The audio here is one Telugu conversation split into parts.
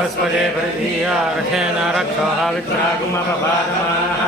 बृहस्पते प्रतीया रथेन रक्षोः वित्रागुमपपादमाः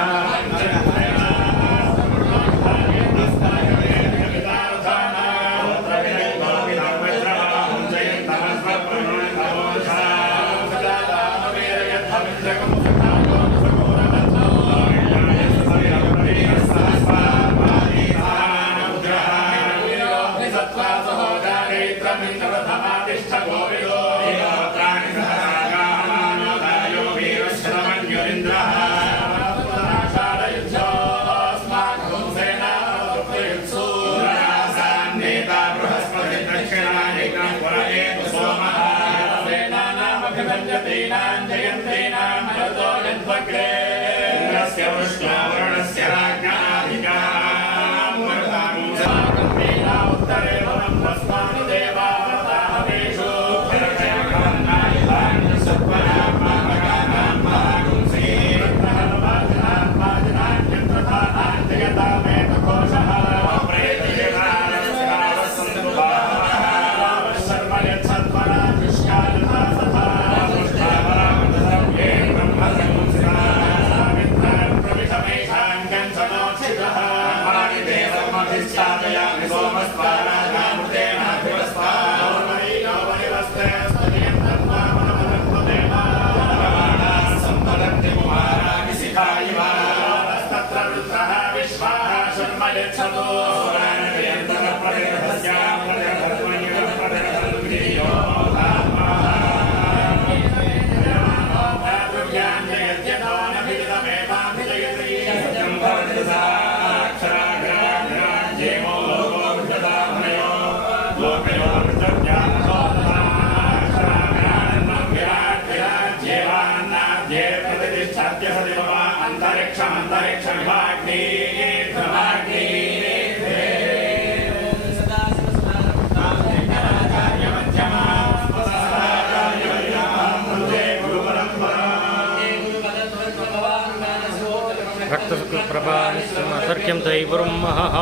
रक्तशुक्लप्रभासर्क्यं दैवरुं महः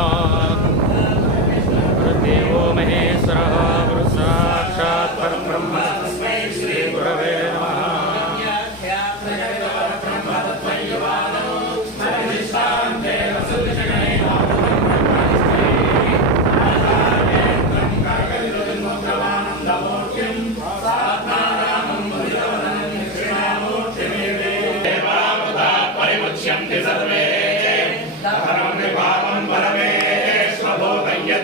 देवो महेश्वरः गुरुसाक्षात् परब्रह्म श्रीगुरवे नमः।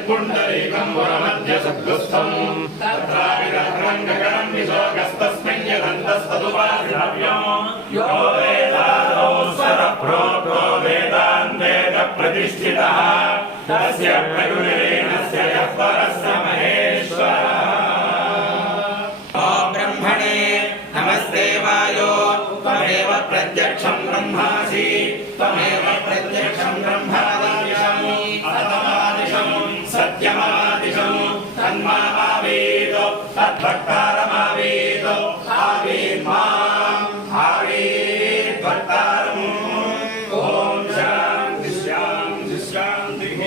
पुण्डरीकं वरमध्य सद्गुस्थं तत्राविरहरङ्गकरं विशोकस्तस्मै यदन्तस्तदुपासितव्यं यो वेदादौ स्वरप्रोक्तो वेदान्तेन प्रतिष्ठितः तस्य प्रयुरेणस्य यः परस्य महेश्वरः। ॐ ब्रह्मणे नमस्ते वायो त्वमेव प्रत्यक्षं ब्रह्मासि त्वमेव प्रत्यक्षं ब्रह्मादिशम् सत्यमादिशं तन्मावेदो तद्भक्तारमावेदो आवेद्माम् आवेद्भक्तारम्। ॐ शान्ति शान्ति शान्तिः।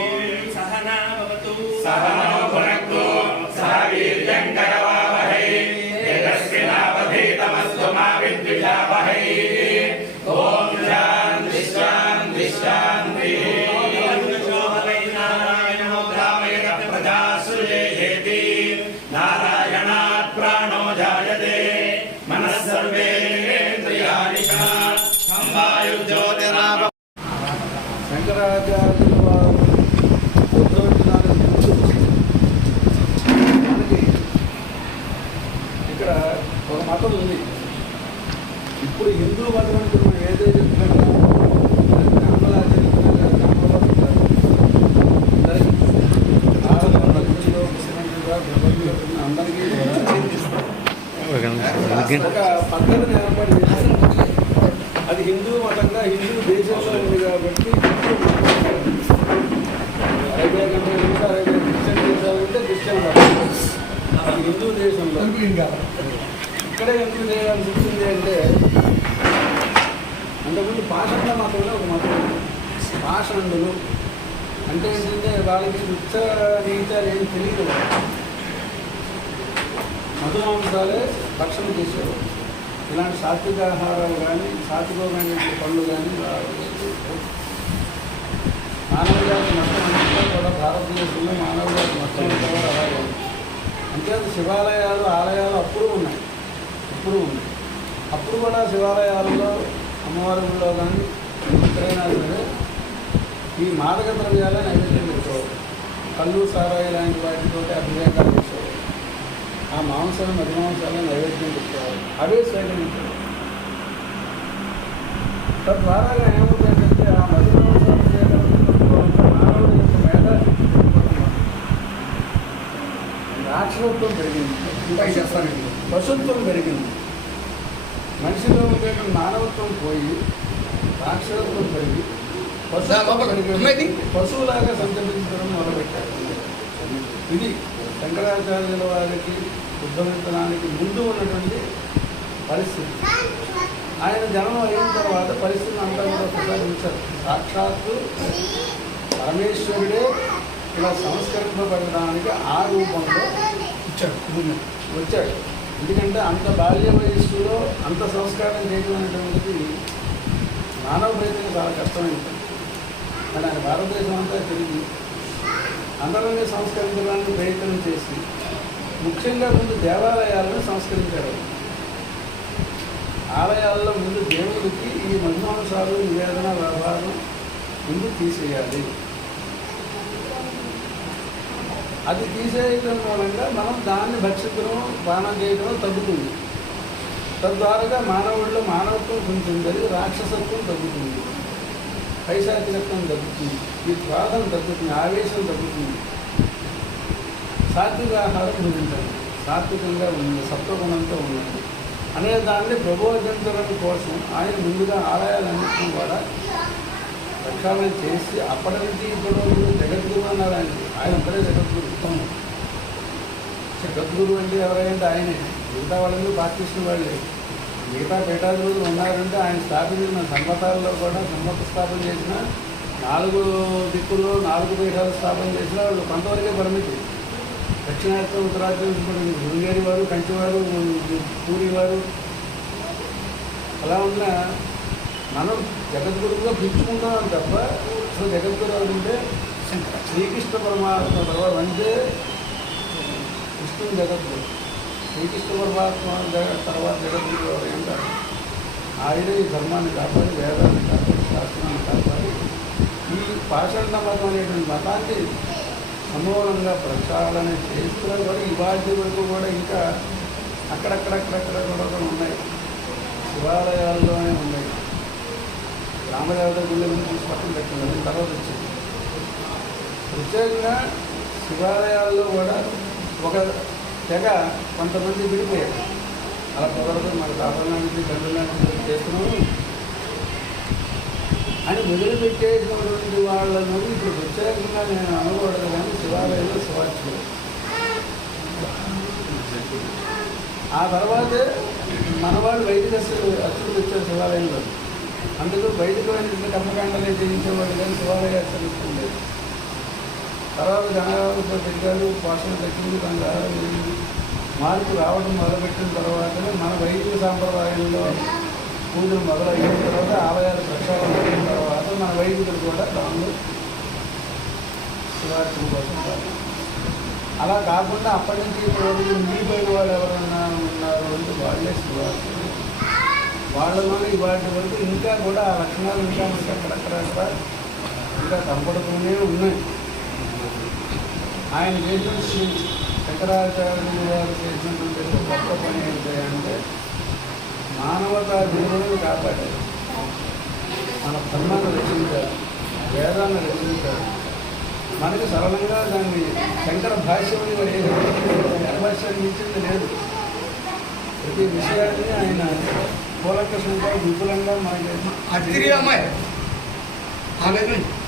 सहना भवतु सहनो भुनक्तु सह वीर्यं करवावहै तेजस्विनावधीतमस्तु मा विद्विषावहै। ॐ शान्ति शान्ति शान्तिः। नारायणात् प्राणो जायते मनः सर्वेन्द्रियाणि वायुज्योतिराव। శంకరాచార్యుల వారు ఉద్భవించడానికి ముందు మనకి ఇక్కడ ఒక మతం ఉంది. ఇప్పుడు హిందూ మతం అంటే మనం ఏదైతే అది హిందూ మతంగా హిందూ దేశంలో ఉంది కాబట్టి అరేబియా కంటే ఇంకా అరేబియా క్రిస్టియన్ దేశాలంటే క్రిస్టియన్ మతం. అది హిందూ దేశంలో ఇక్కడే ఎందుకు చేయాల్సి వచ్చింది అంటే అంతకుముందు పాషండ మతంలో ఒక మతం ఉంది. పాషండులు అంటే ఏంటంటే వాళ్ళకి ఉచ్చ నీచాలు ఏం తెలియదు. మధుమాంసాలే భక్షణ చేసేవారు. ఇలాంటి సాత్విక ఆహారాలు కానీ సాత్వికమైన పళ్ళు కానీ మానవజాతి మొత్తం అంతా కూడా భారతదేశంలో మానవజాతి మొత్తం అంతా కూడా అలాగే ఉంది. అంతేకాదు శివాలయాలు ఆలయాలు అప్పుడు ఉన్నాయి. అప్పుడు కూడా శివాలయాల్లో అమ్మవారి గుడిలో కానీ ఎక్కడైనా సరే ఈ మాదక ద్రవ్యాలే నైవేద్యం పెట్టుకోవాలి. కళ్ళు సారాయి లాంటి వాటితో అభిషేకాలు చేసేవారు. ఆ మాంసాలు మధు మాంసాలను నైవేద్యం పెట్టుకోవాలి. అవే స్వీకరించారు. తద్వారా ఏమవుతుందంటే ఆ మధు మాంసాలు స్వీకరించడంతో మానవుడి యొక్క మేధాశక్తి రాక్షసత్వం పెరిగింది. ఇంకా చేస్తానండి పశుత్వం పెరిగింది. మనిషిలో ఉండే మానవత్వం పోయి రాక్షసత్వం పెరిగి పశువులాగా సంచరించడం మొదలుపెట్టారు. ఇది శంకరాచార్యుల వారికి ఉద్భవించడానికి ముందు ఉన్నటువంటి పరిస్థితి. ఆయన జన్మ అయిన తర్వాత పరిస్థితిని అంతా కూడా ప్రసాదించారు. సాక్షాత్తు పరమేశ్వరుడే ఇలా సంస్కరింపబడడానికి ఆ రూపంలో వచ్చాడు. ఎందుకంటే అంత బాల్య వయస్సులో అంత సంస్కారం చేయడం అనేటువంటిది మానవ ప్రయత్నం చాలా కష్టమైంది. కానీ ఆయన భారతదేశం అంతా తిరిగి అందరినీ సంస్కరించడానికి ప్రయత్నం చేసి ముఖ్యంగా ముందు దేవాలయాలను సంస్కరించారు. ఆలయాల్లో ముందు దేవుడికి ఈ మధుమాంసాలు నివేదన వ్యవహారం ముందు తీసేయాలి. అది తీసేయడం మూలంగా మనం దాన్ని భక్షించడం పానం చేయడం తగ్గుతుంది. తద్వారా మానవుల్లో మానవత్వం కొంచెం జరిగి రాక్షసత్వం తగ్గుతుంది, పైశాచికత్వం తగ్గుతుంది, ఈ స్వాదం తగ్గుతుంది, ఆవేశం తగ్గుతుంది. సాత్విక ఆహారం భుజించండి, సాత్వికంగా ఉంది, సత్వగుణంతో ఉండండి అనే దాన్ని ప్రబోధించడం కోసం ఆయన ముందుగా ఆలయాలన్నింటినీ కూడా ప్రక్షాళన చేసి అప్పటి నుంచి ఇప్పుడు జగద్గురు అన్నారు. ఆయన ఒక్కడే జగద్గురు. జగద్గురు అంటే ఎవరైతే ఆయనే. మిగతా వాళ్ళందరూ పాటిస్తున్న వాళ్ళే. మిగతా పీఠాధిపతులు ఉన్నారంటే ఆయన స్థాపించిన సంమతాల్లో కూడా సంమత స్థాపన చేసిన 4 దిక్కుల్లో 4 పీఠాలు స్థాపన చేసిన వాళ్ళు కొంతవరకే పరిమితి. దక్షిణార్థం ఉత్తరార్థం శృంగేరి వారు, కంచివారు, పూరి వారు అలా ఉన్న మనం జగద్గురువుగా పిలుచుకుంటాం తప్ప అసలు జగద్గురు అంటే శ్రీకృష్ణ పరమాత్మ తర్వాత అంటే విష్ణువు జగద్గురు. శ్రీకృష్ణ పరమాత్మ తర్వాత జగద్గురు అంటారు. ఆయనే ఈ ధర్మాన్ని కాపాడి, వేదాన్ని కాపాడి, శాస్త్రాన్ని కాపాడి ఈ పాషాణ మతం అనేటువంటి మతాన్ని సమూలంగా ప్రక్షాళన చేస్తున్నా కూడా ఇవాటి వరకు కూడా ఇంకా అక్కడక్కడక్కడక్కడ కూడా ఉన్నాయి. శివాలయాల్లోనే ఉన్నాయి. రామదేవత గుళ్ళ గురించి పక్కన పెట్టింది, తర్వాత వచ్చింది. ప్రత్యేకంగా శివాలయాల్లో కూడా ఒక తెగ కొంతమంది విడిపోయారు. అలా కుదరదు, మన కాపాడానికి తండ్రులాంటి చేస్తున్నాము అని మొదలుపెట్టేసినటువంటి వాళ్ళను ఇప్పుడు ప్రత్యేకంగా నేను అనకూడదు. కానీ శివాలయంలో శివార్చులు ఆ తర్వాతే మన వాళ్ళు బయటకు అచ్చులు వచ్చారు శివాలయంలో. అందుకు బయటకు కర్మకాండలే చేయించేవాళ్ళు కానీ శివాలయ అర్చనిస్తుంది. తర్వాత జనాలతో పెరిగారు, పోషణ తగ్గింది, బంగారం పెరిగింది, మార్పు రావడం మొదలుపెట్టిన తర్వాతనే మన వైదిక సాంప్రదాయంలో పూజలు మొదలైన తర్వాత ఆలయాలు ప్రక్షాళన అయిన తర్వాత మన వైదికులు కూడా దానిలో శివార్చన కోసం. అలా కాకుండా అప్పటి నుంచి ఇప్పుడు మిగిలిపోయిన వాళ్ళు ఎవరైనా ఉన్నారు అంటే వాళ్ళే శివార్చన. వాళ్ళలోనే ఇవాటి వరకు ఇంకా కూడా ఆ లక్షణాలు ఇంకా మనకి అక్కడక్కడ ఇంకా కనపడుతూనే ఉన్నాయి. ఆయన చేసినటువంటి శంకరాచార్యులు వారు చేసినటువంటి గొప్ప పని ఏంటంటే మానవతా విలువలను కాపాడారు, మన ధర్మాన్ని రక్షించారు, వేదాన్ని రక్షించారు. మనకి సరళంగా దాన్ని శంకర భాష్యం శంకర భాష్యాన్ని ఇచ్చింది లేదు. ప్రతి విషయాన్ని ఆయన కూలంకషంగా విపులంగా మనకి అమ్మాయి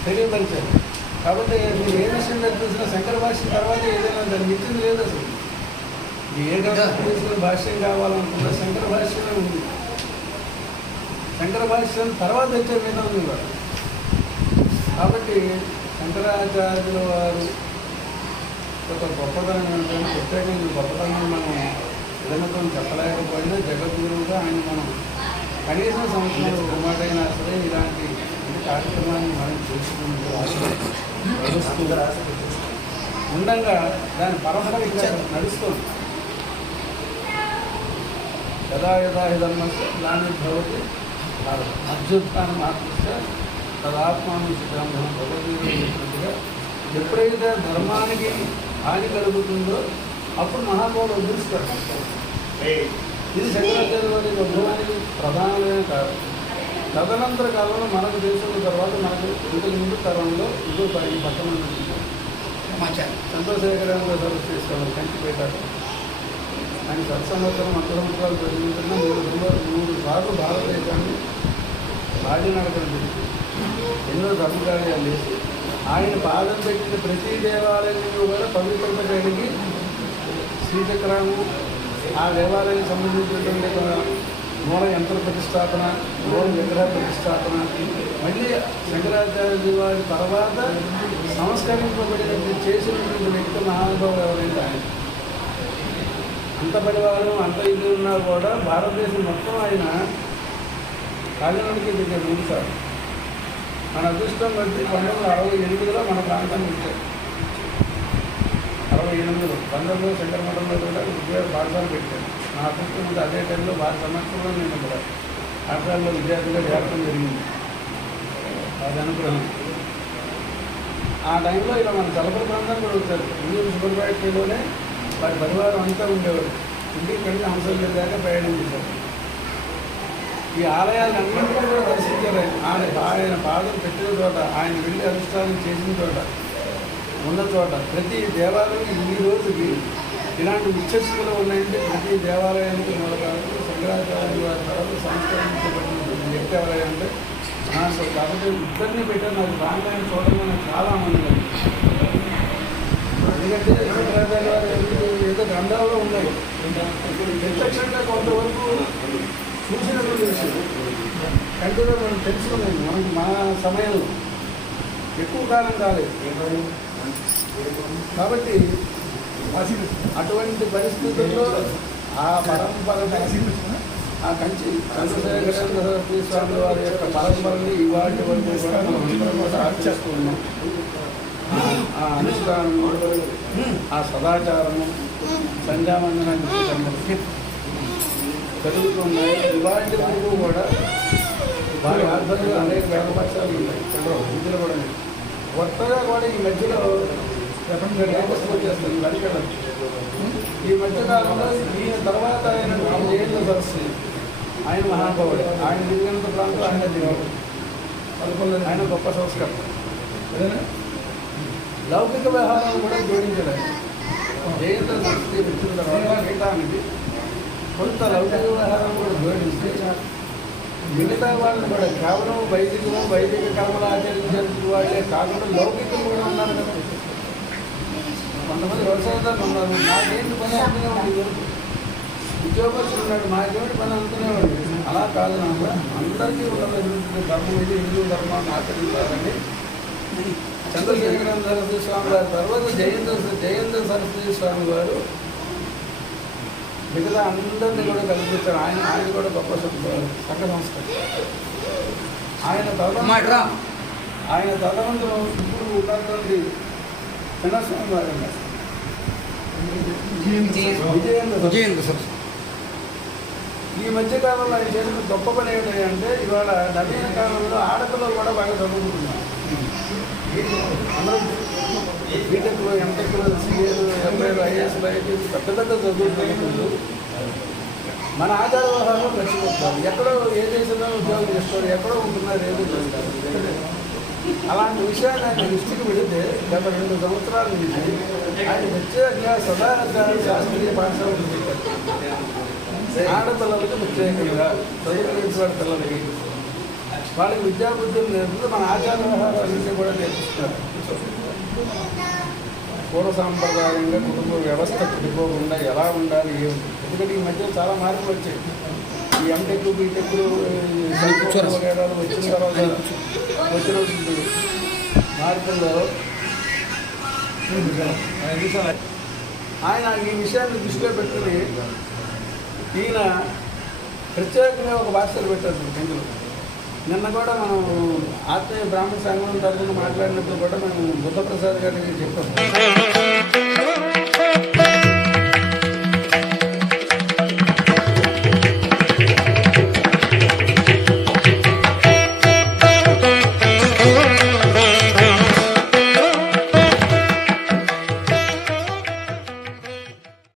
తెలియపరిచారు. కాబట్టి మీరు ఏ విషయం చూసినా శంకర భాష్యం తర్వాత ఏదైనా దాన్ని ఇచ్చింది లేదు అసలు. ఏ తీసుకున్న భాష్యం కావాలనుకున్నా శంకర భాష్యమే ఉంది. శంకర భాష్యం తర్వాత వచ్చే మీద ఉంది కూడా. కాబట్టి శంకరాచార్యుల వారు ఒక గొప్పతనం ఏంటంటే ప్రత్యేకంగా గొప్పతనం మనం విధంగా చెప్పలేకపోయినా జగద్గురువుగా ఆయన మనం కనీసం సంవత్సరాలు ఒక మాట అయినా సరే ఇలాంటి కార్యక్రమాన్ని మనం చేసుకుంటూ ఉండగా దాని పరంపర ఇంకా నడుస్తుంది. యదా యదా ధర్మస్య గ్లానిర్భవతి అభ్యుత్థానం ఆత్మస్య తదాత్మాను బ్రహ్మం భగవద్గీతగా ఎప్పుడైతే ధర్మానికి హాని కలుగుతుందో అప్పుడు మహానుభావులు వదిలిస్తారు. ఇది శంకరాచార్య వారి ఉద్భవానికి ప్రధానమైన కారణం. తదనంతర కాలంలో మనకు తెలుసుకున్న తర్వాత మనకు ఇంతకు ముందు తరంలో ఇంకో ఈ పట్టణం చంద్రశేఖరానంద సరస్సు చేసుకోవాలి కంచిపేట. ఆయన సత్సంవత్సరం 100 సంవత్సరాలు జరిగిందన్నా 3 సార్లు భారతదేశాన్ని రాజనగరం చేసి ఎన్నో ధర్మకార్యాలు చేసి ఆయన పాదం పెట్టిన ప్రతి దేవాలయంలో కూడా పవిత్రత కలిగి శ్రీచక్రము ఆ దేవాలయానికి సంబంధించినటువంటి మూల యంత్ర ప్రతిష్టాపన, మూల విగ్రహ ప్రతిష్టాపన, మళ్ళీ శంకరాచార్య వారి తర్వాత సంస్కరింపబడినటువంటి చేసినటువంటి వ్యక్తి మహానుభావులు ఎవరైతే ఆయన. అంత పడివారు అంత ఇది ఉన్నా కూడా భారతదేశం మొత్తం ఆయన కాలినాడికి దిగే ముందు సార్ మన అదృష్టం బట్టి 1968లో మన ప్రాంతానికి వచ్చారు. 68లో బందర్లో శంకర మఠంలో కూడా విద్యార్థి పాఠశాల పెట్టారు. నా అదృష్టం ముందు అదే టైంలో వారి సంవత్సరంలో నేను కూడా పాఠశాలలో విద్యార్థిగా చేరడం జరిగింది. అది అనుగ్రహం. ఆ టైంలో ఇలా మన చలపల ప్రాంతానికి కూడా వచ్చారు. ఇండియన్ షుగర్ ఫ్యాక్టరీలోనే వారి పరివారం అంతా ఉండేవారు. ఇంటికి కలిసి అంశాలు దాకా ప్రయాణం చేశారు. ఈ ఆలయాలన్నింటినీ కూడా దర్శించారు. ఆయన పాదం పెట్టిన చోట, ఆయన వెళ్ళి అనుష్ఠానం చేసిన చోట, ఉన్న చోట ప్రతి దేవాలయం ఈ రోజుకి ఇలాంటి ఉచ్చస్థితిలో ఉన్నాయంటే ప్రతి దేవాలయానికి మూలకాలకు శంకరాచార్య వారి తర్వాత సంస్కరించబడినటువంటి వ్యక్తి ఎవరంటే నాకు. కాబట్టి ఇద్దరిని పెట్టారు. నాకు రామాయణం చూడడం నాకు చాలా ఆనందం. ఎందుకంటే శంకరాచార్య వారు ఏదో గ్రంథాల్లో ఉన్నాయి. ప్రత్యక్షంగా కొంతవరకు చూసినటువంటి విషయం కంటిన్యూ మనం తెలుసుకున్నాం. మనకి మా సమయంలో ఎక్కువ కాలం కాలేదు. కాబట్టి అటువంటి పరిస్థితుల్లో ఆ పరంపర ఆ కంచి చంద్రశేఖరేంద్ర స్వామి వారి యొక్క పరంపరని ఇవాటి వరకు కూడా మనం కూడా ఆచరిస్తూ ఉన్నాం. ఆ అనుష్ఠానము, ఆ సదాచారము, సంధ్యావందనాన్ని జరుగుతున్నాయి. ఇవాటి వరకు కూడా వారి ఆధ్వర్యంలో అనేక వేదపక్షాలు ఉన్నాయి. విద్యలు కూడా కొత్తగా కూడా ఈ మధ్యలో చేస్తారు వరికడం. ఈ మధ్యకాలంలో ఈయన తర్వాత ఆయన జయంత సరస్సు ఆయన మహానుభావుడే. ఆయన దిగినంత ప్రాంతం ఆయన దిగాడు. ఆయన గొప్ప సంస్కరణ. లౌకిక వ్యవహారం కూడా జోడించలేదు. జయంత సరస్వతి వచ్చిన తర్వాత మిగతానికి కొంత లౌకిక వ్యవహారం కూడా జోడిస్తే మిగతా వాళ్ళని కూడా కేవలం వైదిక కర్మలు ఆచరించే వాళ్ళే కాకుండా లౌకికలు కూడా ఉన్నారు కదా. కొంతమంది వ్యవసాయదారులు ఉన్నారు. మాకేంటి పని అనుకునేవాడు, ఉద్యోగస్తులు ఉన్నాడు, మాకేమిటి పని అనుకునేవాడు. అలా కాదు నాకు అందరికీ ఉన్నటువంటి ధర్మం ఇది, హిందూ ధర్మాన్ని ఆచరించాలని చంద్రశేఖరేంద్ర సరస్వతి స్వామి వారి తర్వాత జయేంద్ర సరస్వతి స్వామి వారు మిగతా అందరినీ కూడా కల్పించారు. ఆయన కూడా గొప్ప సంఘ సంస్కృతి. ఆయన తదనంతరం ఇప్పుడు ఉన్నటువంటి చిన్నస్వామి వారు విజయేంద్ర సరస్వతి. ఈ మధ్యకాలంలో ఆయన చేసిన గొప్ప పని ఏంటంటే ఇవాళ నవీన కాలంలో ఆడపిల్లలు కూడా బాగా చదువుకుంటున్నారు. అందరూ బీటెక్లో, ఎంటెక్లో, సిఏలు, ఎంఏలు, ఐఏఎస్లు, ఐపీఎస్ పెద్ద చదువుకుంటున్నారు. మన ఆచార వ్యవహారంలో మర్చిపోతారు. ఎక్కడో ఏ దేశంలో ఉద్యోగం చేస్తారు, ఎక్కడో ఉంటున్నారు, ఏదో చేస్తారు. అలాంటి విషయాన్ని ఆయన దృష్టికి వెళితే గత 2 సంవత్సరాల నుంచి ఆయన ప్రత్యేకంగా సదాచార శాస్త్రీయ పాఠశాలను పెట్టారు. ఆడపిల్లలకి ప్రత్యేకంగా చదువుకునేటువంటి పిల్లలకి వాళ్ళకి విద్యాబుద్ధులు నేర్పుతూ మన ఆచార వ్యవహారాలన్నీ కూడా నేర్పిస్తున్నారు. పూర్వ సాంప్రదాయంగా కుటుంబ వ్యవస్థ పడిపోకుండా ఎలా ఉండాలి ఏమిటి, ఎందుకంటే ఈ మధ్య చాలా మార్పులు వచ్చాయి. ఈ ఎంటెక్ బీటెక్లు వగేరాలు వచ్చిన తర్వాత వచ్చిన మార్పుల్లో ఆయన ఈ విషయాన్ని దృష్టిలో పెట్టుకుని ఈయన ప్రత్యేకంగా ఒక భాషలు పెట్టారు తెలుగులో. నిన్న కూడా మనం ఆత్మీయ బ్రాహ్మణ సంఘం తరఫున మాట్లాడినప్పుడు కూడా మేము బుద్ధప్రసాద్ గారికి చెప్పాము.